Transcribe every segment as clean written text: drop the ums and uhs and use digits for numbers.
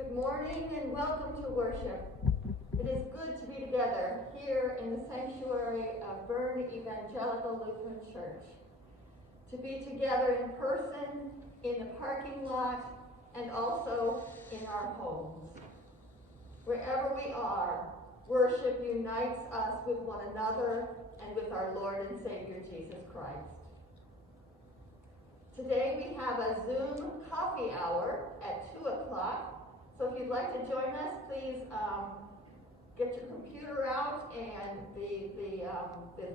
Good morning and welcome to worship. It is good to be together here in the sanctuary of Bern Evangelical Lutheran Church. To be together in person, in the parking lot, and also in our homes. Wherever we are, worship unites us with one another and with our Lord and Savior Jesus Christ. Today we have a Zoom coffee hour at 2 o'clock. So if you'd like to join us, please get your computer out, and the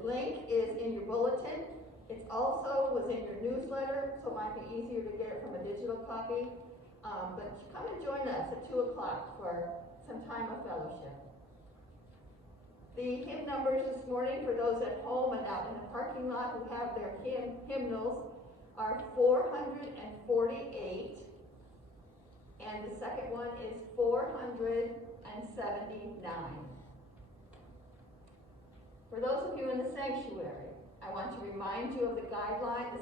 link is in your bulletin. It also was in your newsletter, so it might be easier to get it from a digital copy. But come and join us at 2 o'clock for some time of fellowship. The hymn numbers this morning for those at home and out in the parking lot who have their hymnals are 448. And the second one is 479. For those of you in the sanctuary, I want to remind you of the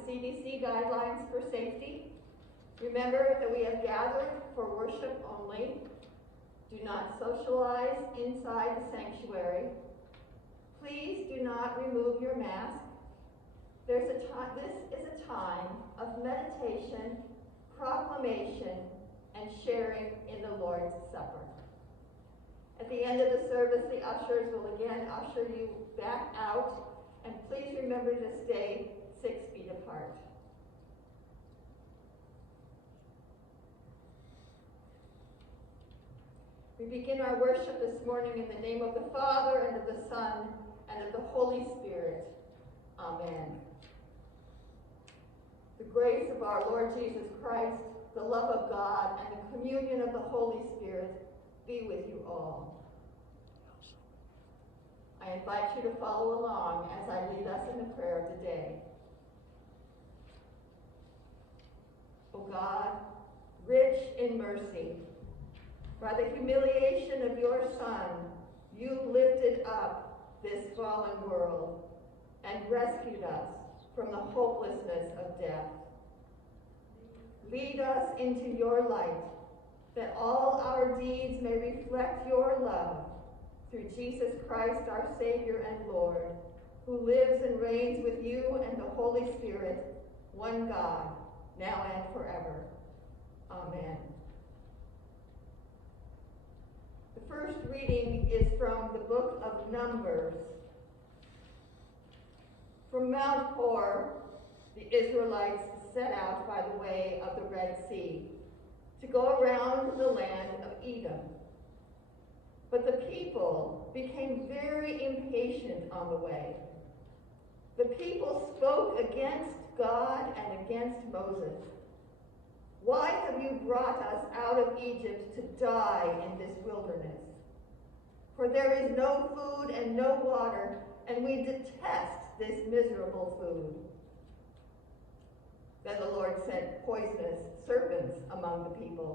CDC guidelines for safety. Remember that we have gathered for worship only. Do not socialize inside the sanctuary. Please do not remove your mask. This is a time of meditation, proclamation, and sharing in the Lord's Supper. At the end of the service, the ushers will again usher you back out, and please remember to stay 6 feet apart. We begin our worship this morning in the name of the Father, and of the Son, and of the Holy Spirit. Amen. The grace of our Lord Jesus Christ, the love of God, and the communion of the Holy Spirit be with you all. I invite you to follow along as I lead us in the prayer today. O God, rich in mercy, by the humiliation of your Son, you lifted up this fallen world and rescued us from the hopelessness of death. Lead us into your light, that all our deeds may reflect your love, through Jesus Christ, our Savior and Lord, who lives and reigns with you and the Holy Spirit, one God, now and forever. Amen. The first reading is from the book of Numbers. From Mount Hor, the Israelites set out by the way of the Red Sea to go around the land of Edom. But the people became very impatient on the way. The people spoke against God and against Moses. Why have you brought us out of Egypt to die in this wilderness? For there is no food and no water, and we detest this miserable food. Then the Lord sent poisonous serpents among the people,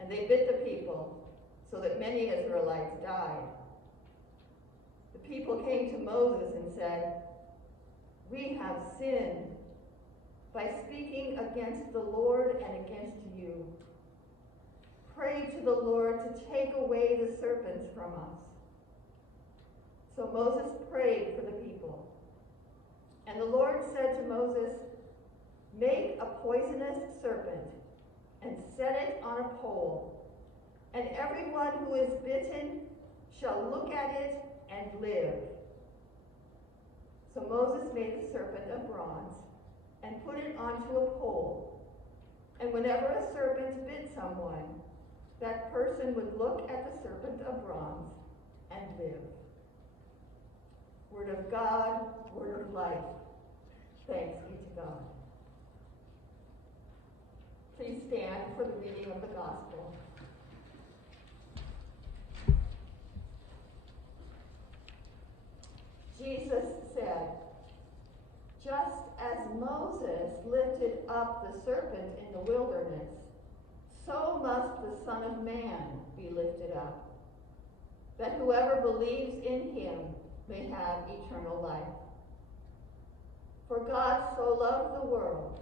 and they bit the people, so that many Israelites died. The people came to Moses and said, "We have sinned by speaking against the Lord and against you. Pray to the Lord to take away the serpents from us." So Moses prayed for the people. And the Lord said to Moses, "Make a poisonous serpent and set it on a pole, and everyone who is bitten shall look at it and live." So Moses made the serpent of bronze and put it onto a pole. And whenever a serpent bit someone, that person would look at the serpent of bronze and live. Word of God, word of life. Thanks be to God. Please stand for the reading of the gospel. Jesus said, "Just as Moses lifted up the serpent in the wilderness, so must the Son of Man be lifted up, that whoever believes in him may have eternal life. For God so loved the world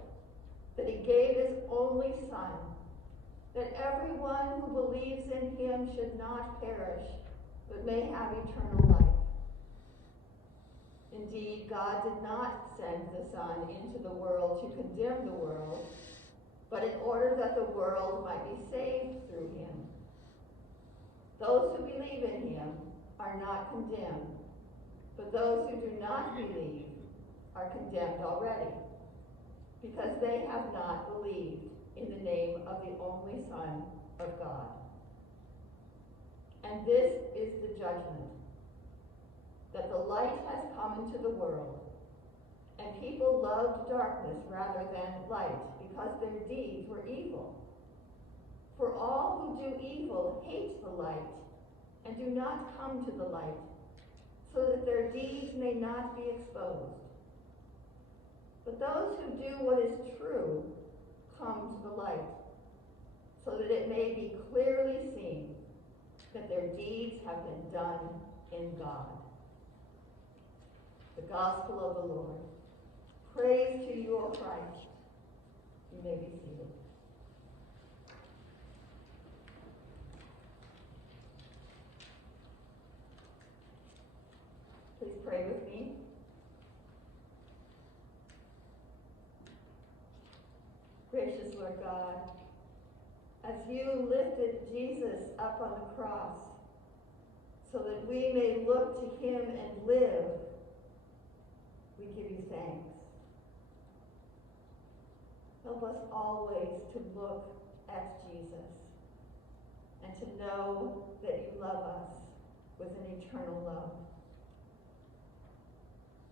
that he gave his only Son, that every everyone who believes in him should not perish, but may have eternal life. Indeed, God did not send the Son into the world to condemn the world, but in order that the world might be saved through him. Those who believe in him are not condemned, but those who do not believe are condemned already, because they have not believed in the name of the only Son of God. And this is the judgment, that the light has come into the world, and people loved darkness rather than light, because their deeds were evil. For all who do evil hate the light, and do not come to the light, so that their deeds may not be exposed. But those who do what is true come to the light, so that it may be clearly seen that their deeds have been done in God. The Gospel of the Lord. Praise to you, O Christ. You may be seated. Please pray with me. Gracious Lord God, as you lifted Jesus up on the cross so that we may look to him and live, we give you thanks. Help us always to look at Jesus and to know that you love us with an eternal love.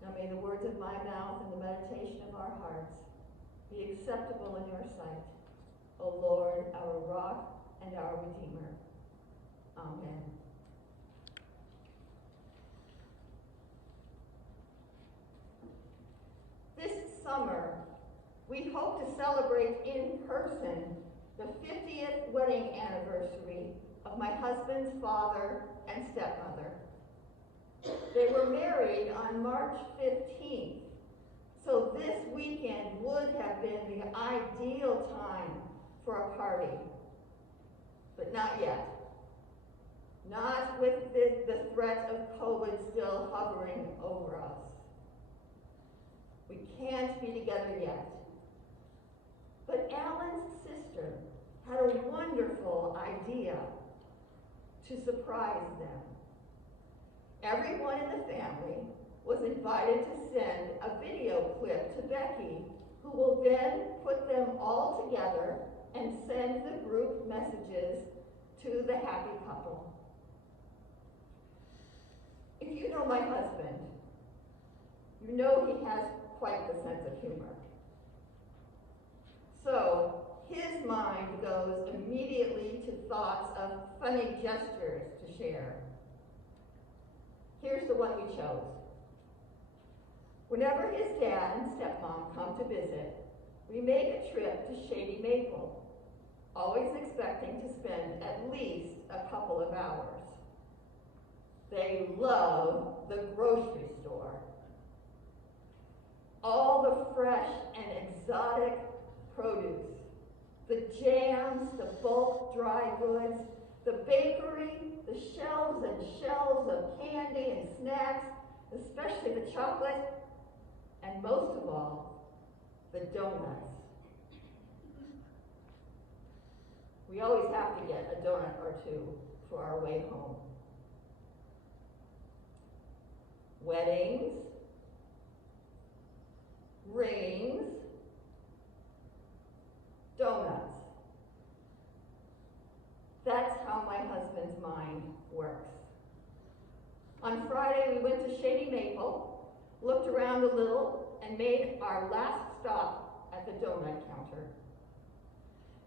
Now may the words of my mouth and the meditation of our hearts be acceptable in your sight, O Lord, our rock and our Redeemer. Amen. This summer, we hope to celebrate in person the 50th wedding anniversary of my husband's father and stepmother. They were married on March 15th, so this weekend would have been the ideal time for a party. But not yet. Not with the threat of COVID still hovering over us. We can't be together yet. But Alan's sister had a wonderful idea to surprise them. Everyone in the family was invited to send a video clip to Becky, who will then put them all together and send the group messages to the happy couple. If you know my husband, you know he has quite the sense of humor. So his mind goes immediately to thoughts of funny gestures to share. Here's the one we chose. Whenever his dad and stepmom come to visit, we make a trip to Shady Maple, always expecting to spend at least a couple of hours. They love the grocery store. All the fresh and exotic produce, the jams, the bulk dry goods, the bakery, the shelves and shelves of candy and snacks, especially the chocolate, and most of all, the donuts. We always have to get a donut or two for our way home. Weddings, rings, donuts. That's how my husband's mind works. On Friday, we went to Shady Maple, looked around a little, and made our last stop at the donut counter.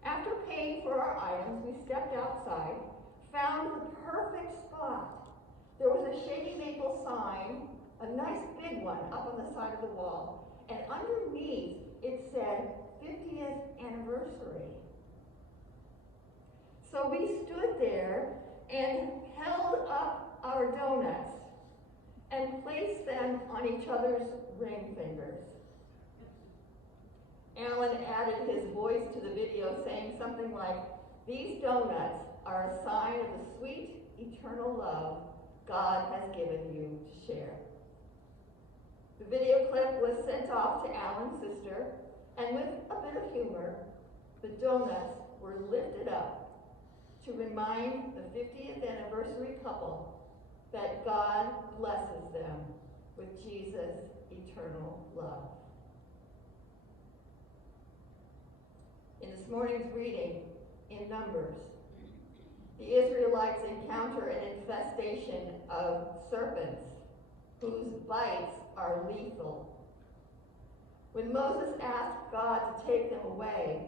After paying for our items, we stepped outside, found the perfect spot. There was a Shady Maple sign, a nice big one, up on the side of the wall, and underneath it said 50th anniversary. So we stood there and held up our donuts and placed them on each other's ring fingers. Alan added his voice to the video saying something like, These donuts are a sign of the sweet, eternal love God has given you to share. The video clip was sent off to Alan's sister, and with a bit of humor, the donuts were lifted up to remind the 50th anniversary couple that God blesses them with Jesus' eternal love. In this morning's reading, in Numbers, the Israelites encounter an infestation of serpents whose bites are lethal. When Moses asked God to take them away,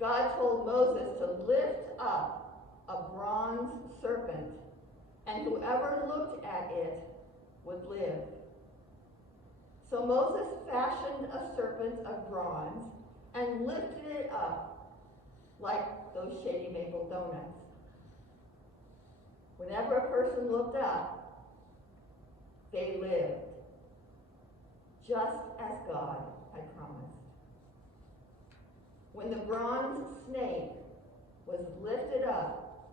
God told Moses to lift up a bronze serpent, and whoever looked at it would live. So Moses fashioned a serpent of bronze and lifted it up like those Shady Maple donuts. Whenever a person looked up, they lived, just as God had promised. When the bronze snake was lifted up,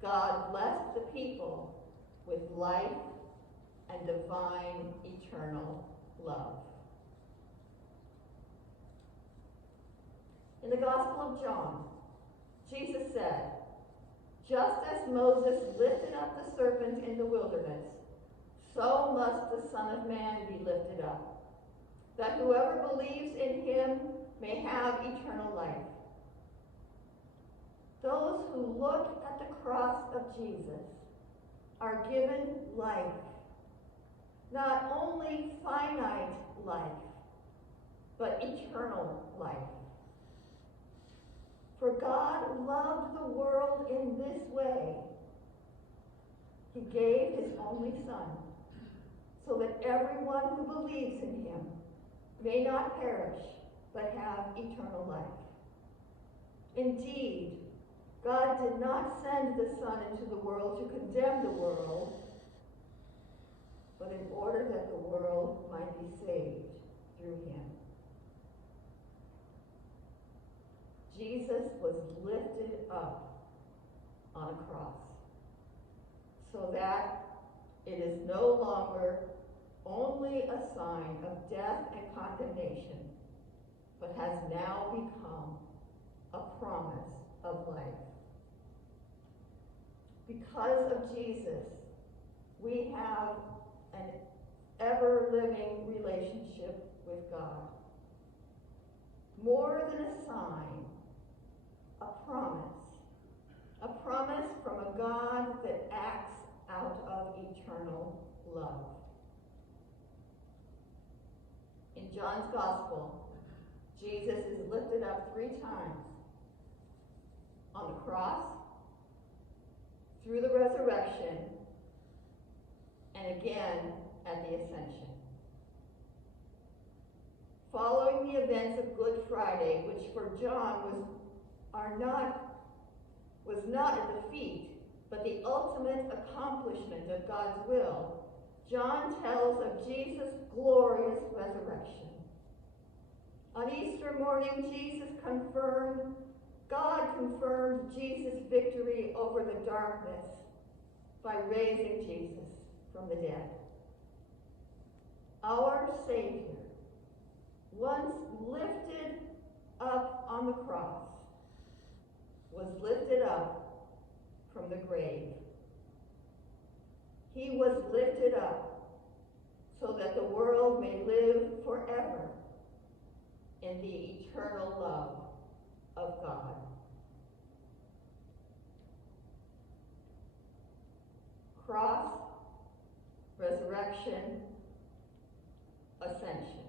God blessed the people with life and divine eternal love. In the Gospel of John, Jesus said, "Just as Moses lifted up the serpent in the wilderness, so must the Son of Man be lifted up, that whoever believes in him may have eternal life." Those who look at the cross of Jesus are given life, not only finite life, but eternal life. For God loved the world in this way. He gave his only Son, so that everyone who believes in him may not perish, but have eternal life. Indeed, God did not send the Son into the world to condemn the world, but in order that the world might be saved through him. Jesus was lifted up on a cross so that it is no longer only a sign of death and condemnation, but has now become a promise of life. Because of Jesus, we have an ever-living relationship with God. More than a sign, a promise from a God that acts out of eternal love. In John's Gospel, Jesus is lifted up 3 times: on the cross, through the resurrection, and again at the ascension. Following the events of Good Friday, which for John was not a defeat, but the ultimate accomplishment of God's will, John tells of Jesus' glorious resurrection. On Easter morning, God confirmed Jesus' victory over the darkness by raising Jesus from the dead. Our Savior, once lifted up on the cross, was lifted up from the grave. He was lifted up so that the world may live forever in the eternal love of God. Cross, resurrection, ascension.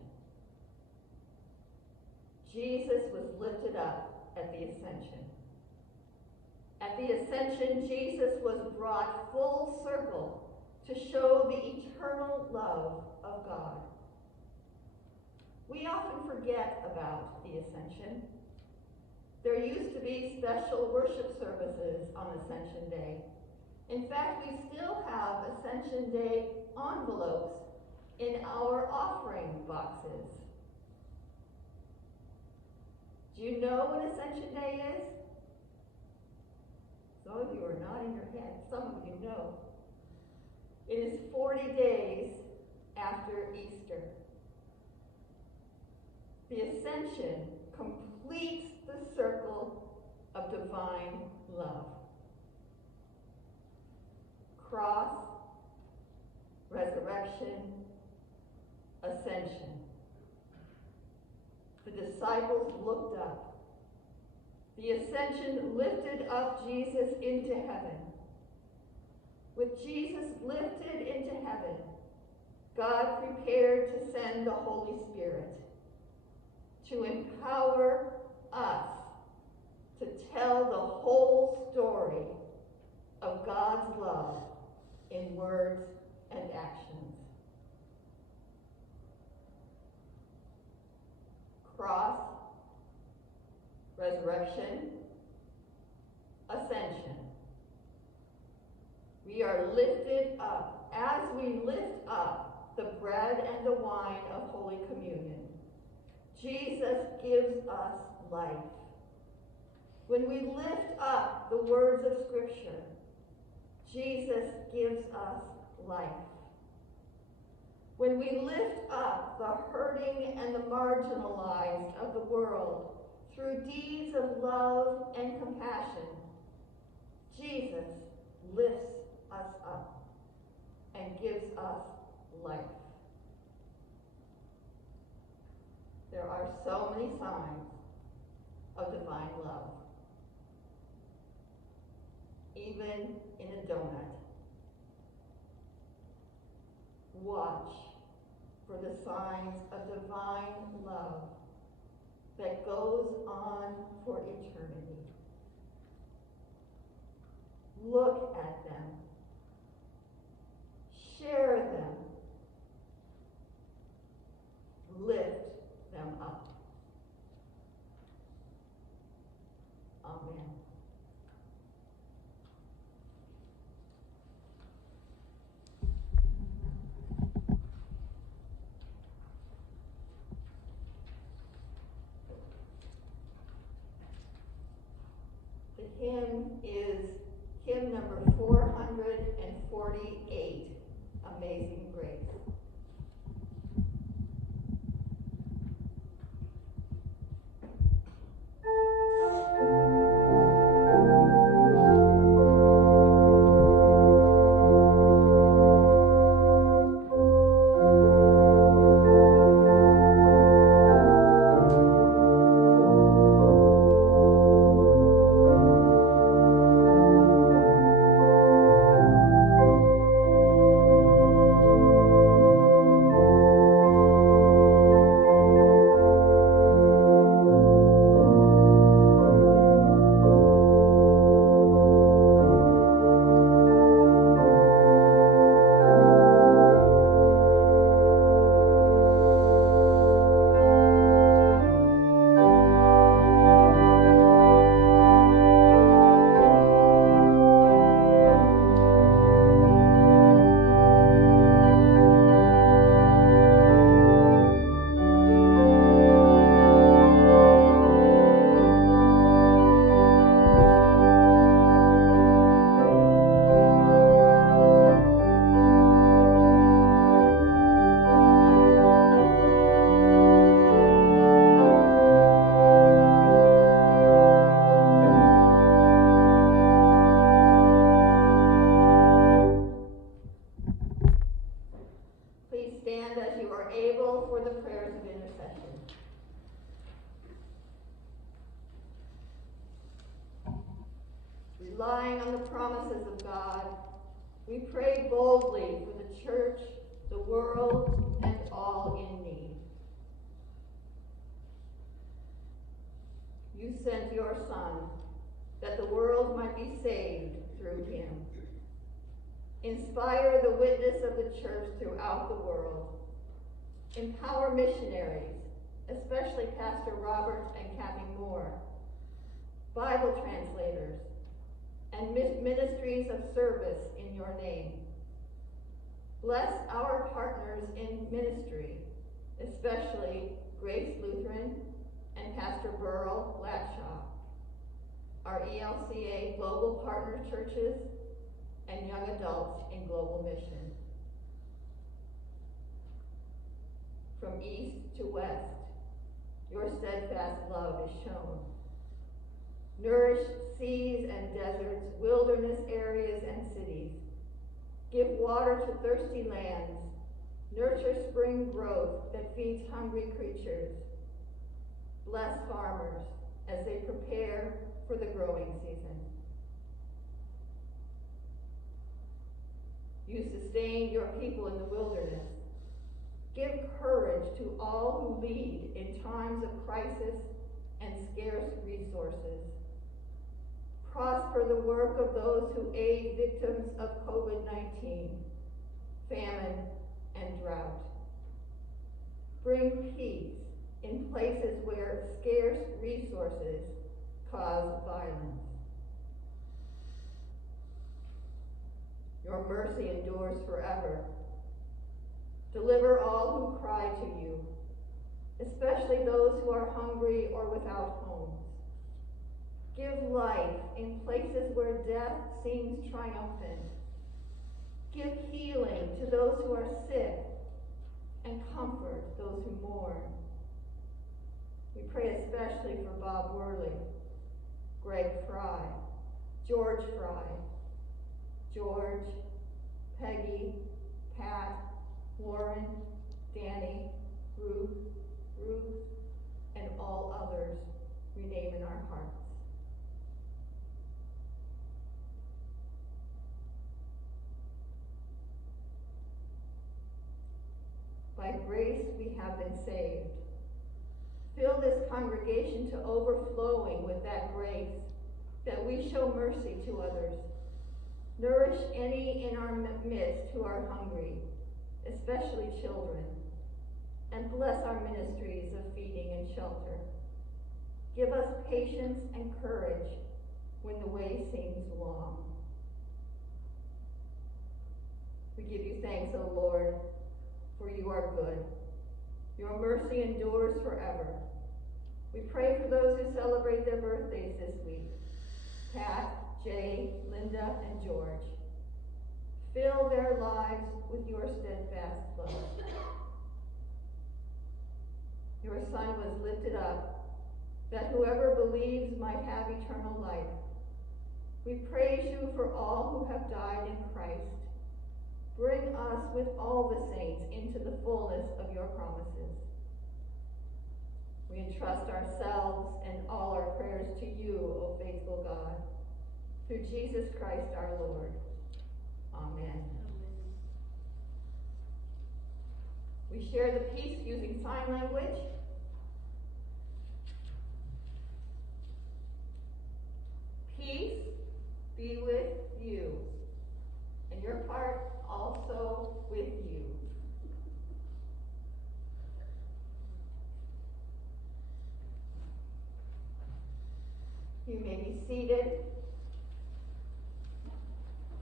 Jesus was lifted up at the ascension. At the ascension, Jesus was brought full circle to show the eternal love of God. We often forget about the ascension. There used to be special worship services on Ascension Day. In fact, we still have Ascension Day envelopes in our offering boxes. Do you know what Ascension Day is? Some of you are nodding your head. Some of you know. It is 40 days after Easter. The Ascension completes the circle of divine love. Cross, resurrection, ascension. The disciples looked up. The ascension lifted up Jesus into heaven. With Jesus lifted into heaven, God prepared to send the Holy Spirit to empower us to tell the whole story of God's love in words and actions. Cross, resurrection, ascension. We are lifted up. As we lift up the bread and the wine of Holy Communion, Jesus gives us life. When we lift up the words of Scripture, Jesus gives us life. When we lift up the hurting and the marginalized of the world through deeds of love and compassion, Jesus lifts us up and gives us life. There are so many signs of divine love, even in a donut. Watch for the signs of divine love that goes on for eternity. Look at them. Share them. Lift them up. Amen. The hymn is hymn number 448, Amazing Grace. Relying on the promises of God, we pray boldly for the church, the world, and all in need. You sent your Son, that the world might be saved through him. Inspire the witness of the church throughout the world. Empower missionaries, especially Pastor Robert and Kathy Moore, Bible translators, and ministries of service in your name. Bless our partners in ministry, especially Grace Lutheran and Pastor Burl Latshaw. our ELCA Global Partner Churches, and young adults in Global Mission. From east to west, your steadfast love is shown. Nourish seas and deserts, wilderness areas and cities. Give water to thirsty lands. Nurture spring growth that feeds hungry creatures. Bless farmers as they prepare for the growing season. You sustain your people in the wilderness. Give courage to all who lead in times of crisis and scarce resources. Prosper the work of those who aid victims of COVID-19, famine, and drought. Bring peace in places where scarce resources cause violence. Your mercy endures forever. Deliver all who cry to you, especially those who are hungry or without homes. Give life in places where death seems triumphant. Give healing to those who are sick and comfort those who mourn. We pray especially for Bob Worley, Greg Fry, George Fry, George, Peggy, Pat, Warren, Danny, Ruth, and all others we name in our hearts. By grace we have been saved. Fill this congregation to overflowing with that grace, that we show mercy to others. Nourish any in our midst who are hungry, especially children, and bless our ministries of feeding and shelter. Give us patience and courage when the way seems long. We give you thanks, O Lord, for you are good. Your mercy endures forever. We pray for those who celebrate their birthdays this week. Pat, Jay, Linda, and George. Fill their lives with your steadfast love. Your Son was lifted up, that whoever believes might have eternal life. We praise you for all who have died in Christ. Bring us with all the saints into the fullness of your promises. We entrust ourselves and all our prayers to you, O faithful God, through Jesus Christ our Lord. Amen. We share the peace using sign language. Peace be with you, and your part also with you. You may be seated.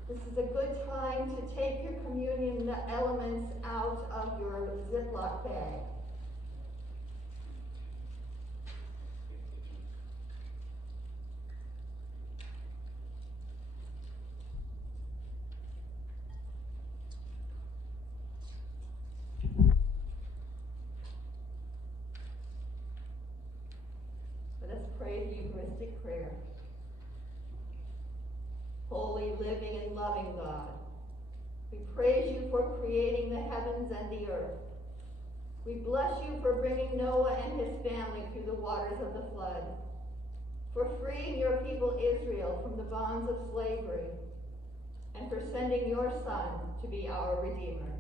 This is a good time to take your communion elements out of your Ziploc bag. Let us pray the Eucharistic prayer. Holy, living, and loving God, we praise you for creating the heavens and the earth. We bless you for bringing Noah and his family through the waters of the flood, for freeing your people Israel from the bonds of slavery, and for sending your Son to be our Redeemer.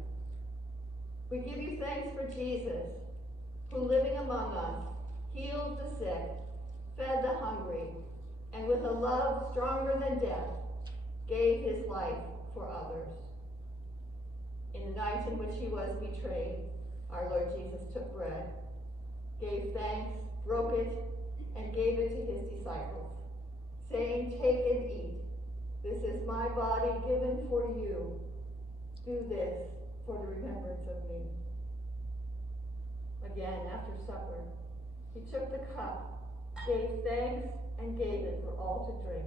We give you thanks for Jesus, who living among us, healed the sick, fed the hungry, and with a love stronger than death, gave his life for others. In the night in which he was betrayed, our Lord Jesus took bread, gave thanks, broke it, and gave it to his disciples, saying, "Take and eat. This is my body given for you. Do this for the remembrance of me." Again, after supper, he took the cup, gave thanks, and gave it for all to drink,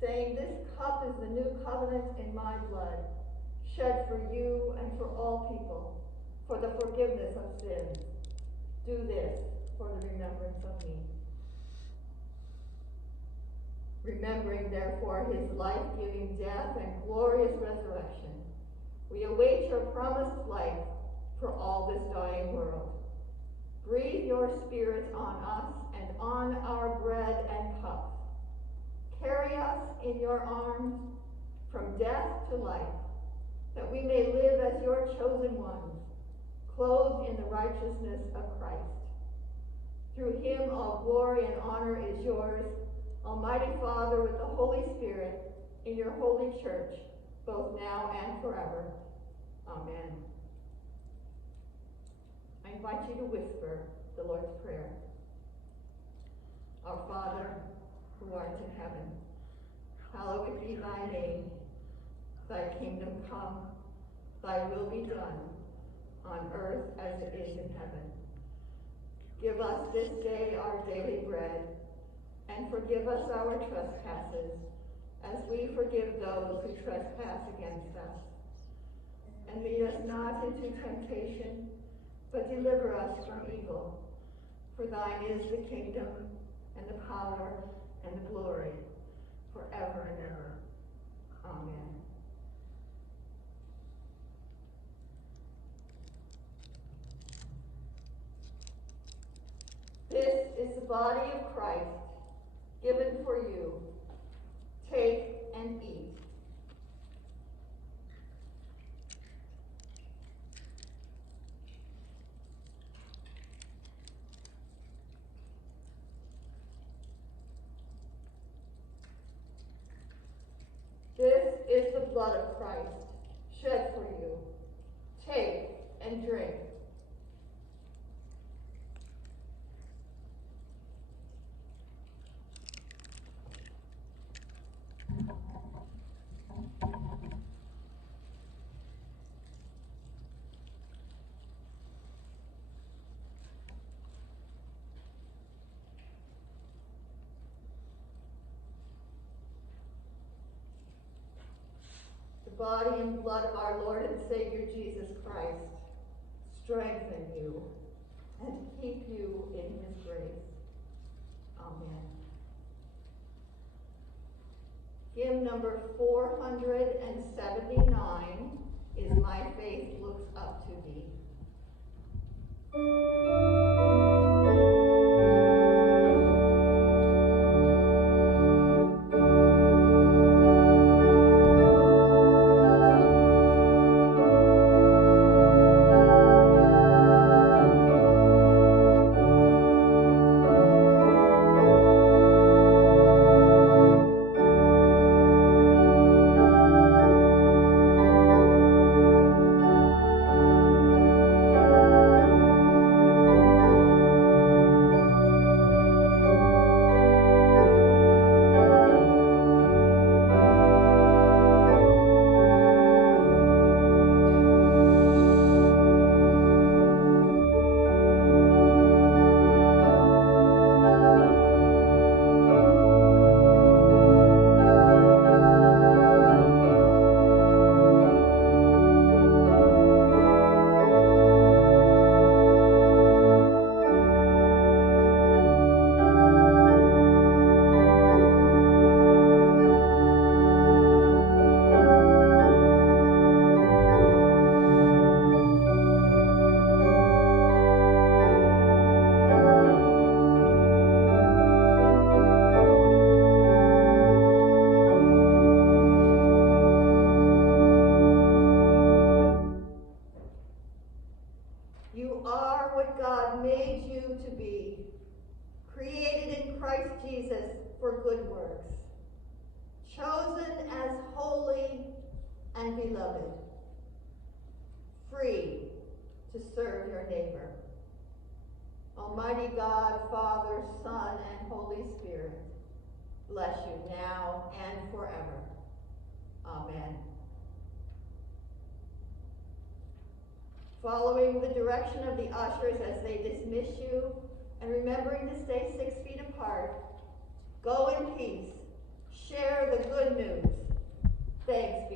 saying, "This cup is the new covenant in my blood, shed for you and for all people, for the forgiveness of sins. Do this for the remembrance of me." Remembering, therefore, his life-giving death and glorious resurrection, we await your promised life for all this dying world. Breathe your Spirit on us and on our bread and cup. Carry us in your arms from death to life, that we may live as your chosen ones, clothed in the righteousness of Christ. Through him all glory and honor is yours, Almighty Father, with the Holy Spirit, in your holy church, both now and forever. Amen. I invite you to whisper the Lord's Prayer. Our Father, who art in heaven, hallowed be thy name. Thy kingdom come, thy will be done, on earth as it is in heaven. Give us this day our daily bread, and forgive us our trespasses, as we forgive those who trespass against us. And lead us not into temptation, but deliver us from evil. For thine is the kingdom, and the power, and the glory, forever and ever. Amen. This is the body of Christ, given for you. Take and eat. This is the blood of Christ, shed for you. Take and drink. The body and blood of our Lord and Savior Jesus Christ strengthen you and keep you in his grace. Amen. Hymn number 479 is "My Faith Looks Up to Thee." You are what God made you to be, created in Christ Jesus for good works, chosen as holy and beloved, free to serve your neighbor. Almighty God, Father, Son, and Holy Spirit, bless you now and forever. Amen. Following the direction of the ushers as they dismiss you, and remembering to stay 6 feet apart, Go in peace. Share the good news. Thanks be